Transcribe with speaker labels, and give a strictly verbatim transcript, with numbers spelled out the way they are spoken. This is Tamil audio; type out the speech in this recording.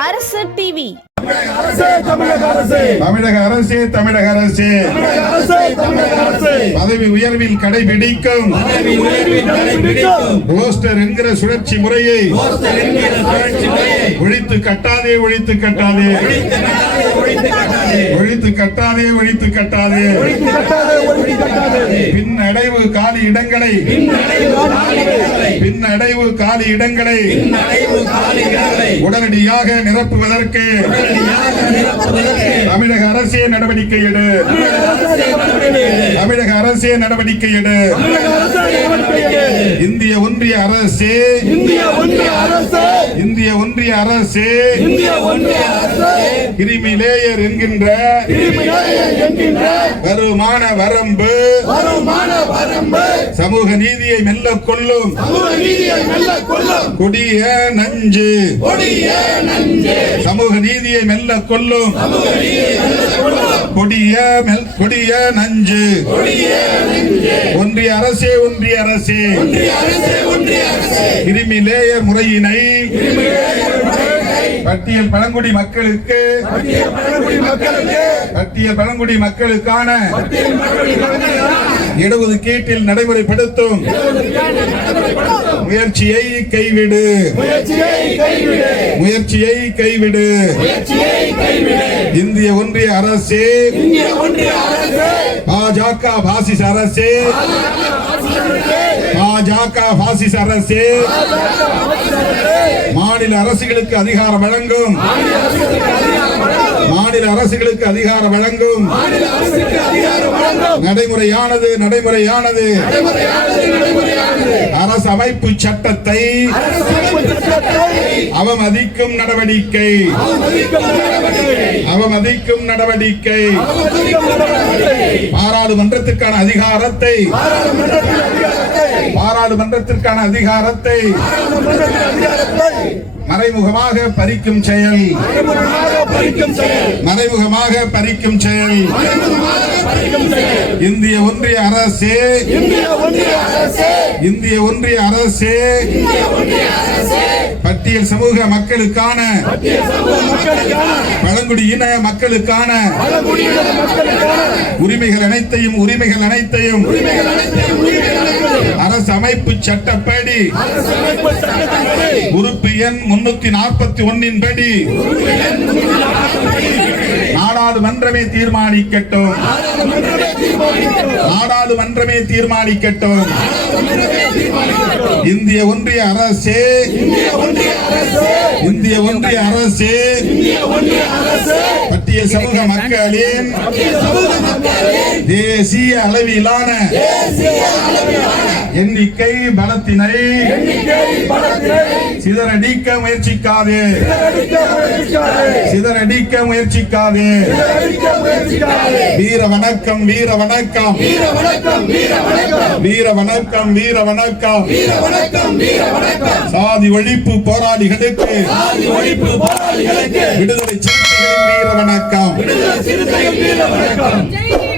Speaker 1: அரசு டிவி.
Speaker 2: தமிழக அரசே தமிழக அரசே பதவி உயர்வில் கடைபிடிக்கும் போஸ்டர் என்கிற சுழற்சி முறையை ஒழித்து கட்டாதே ஒழித்து கட்டாதே ஒழித்து கட்டாதே ஒழித்து கட்டாதே பின்னடைவு காலி இடங்களை பின்னடைவு காலி இடங்களை உடனடியாக நிரப்புவதற்கு தமிழக அரசே நடவடிக்கை எடு தமிழக அரசே நடவடிக்கை எடு இந்திய ஒன்றிய அரசே இந்திய ஒன்றிய அரசே கிரிமி லேயர் என்கின்ற வருமான வரம்பு சமூக நீதியை மெல்ல கொள்ளும் கொடிய நஞ்சு சமூக நீதியை மெல்ல கொள்ளும் கொடிய கொடிய நஞ்சு ஒன்றிய அரசே ஒன்றிய அரசே கிரிமி லேயர் முறையினை பட்டியல் பழங்குடி மக்களுக்கு பட்டியல் பழங்குடி மக்களுக்கான இடஒதுக்கீட்டில் நடைமுறைப்படுத்தும் முயற்சியை கைவிடு முயற்சியை கைவிடு இந்திய ஒன்றிய அரசே பாஜக பாசிச அரசே பாஜக பாசிச அரசே மாநில அரசுகளுக்கு அதிகாரம் வழங்கும் மாநில அரசுகளுக்கு அதிகாரம் வழங்கும் நடைமுறையானது நடைமுறையானது அரசு அமைப்பு சட்டத்தை அவமதிக்கும் நடவடிக்கை அவமதிக்கும் நடவடிக்கை பாராளுமன்றத்திற்கான அதிகாரத்தை பாராளுமன்றத்திற்கான அதிகாரத்தை மறைமுகமாக பறிக்கும் செயல் மறைமுகமாக பறிக்கும் செயல் இந்திய ஒன்றிய அரசே இந்திய ஒன்றிய அரசே பட்டியல் சமூக மக்களுக்கான பழங்குடியின மக்களுக்கான உரிமைகள் அனைத்தையும் உரிமைகள் அனைத்தையும் அரசு அமைப்பு சட்டப்படி உறுப்பு எண் முன்னூத்தி நாற்பத்தி ஒன்னின் படி நாடாளுமன்றமே தீர்மானிக்கட்டும் நாடாளுமன்றமே தீர்மானிக்கட்டும் இந்திய ஒன்றிய அரசே இந்திய ஒன்றிய அரசே பட்டியல் சமூக மக்களின் தேசிய அளவிலான எண்ணிக்கை பலத்தினை சிதறடிக்க முயற்சிக்காதே சிதறடிக்க முயற்சிக்காதே வீர வணக்கம் வீர வணக்கம் வீர வணக்கம் வீர வணக்கம் சாதி ஒழிப்பு போராளிகளுக்கு விடுதலை சிறுத்தைகளின் வீர வணக்கம்.